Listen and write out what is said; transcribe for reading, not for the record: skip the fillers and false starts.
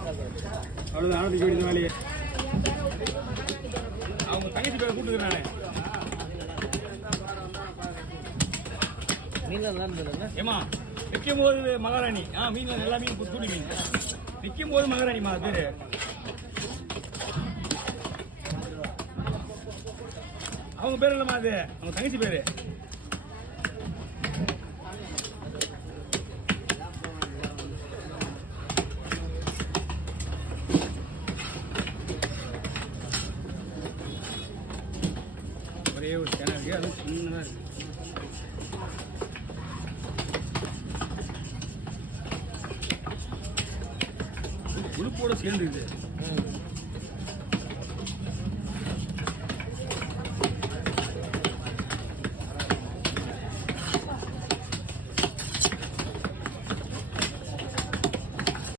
அவ்வளோதான் ஆனந்தி ஜோடி இந்த வேலையை அவங்க தங்கச்சி பேரை கூப்பிட்டுக்கிறேன் நான். ஏமா விற்கும் போது மகாராணி மீன் எல்லா மீன் துணி மீன் விற்கும் போது மகாராணிமா அது பேரு. அவங்க பேர் இல்லம்மா அது அவங்க தங்கச்சி பேரு. ஒரே ஒரு சேனல் இருக்கு அது சின்னதா இருக்கு. உடுப்போட சேர்ந்துருக்குது.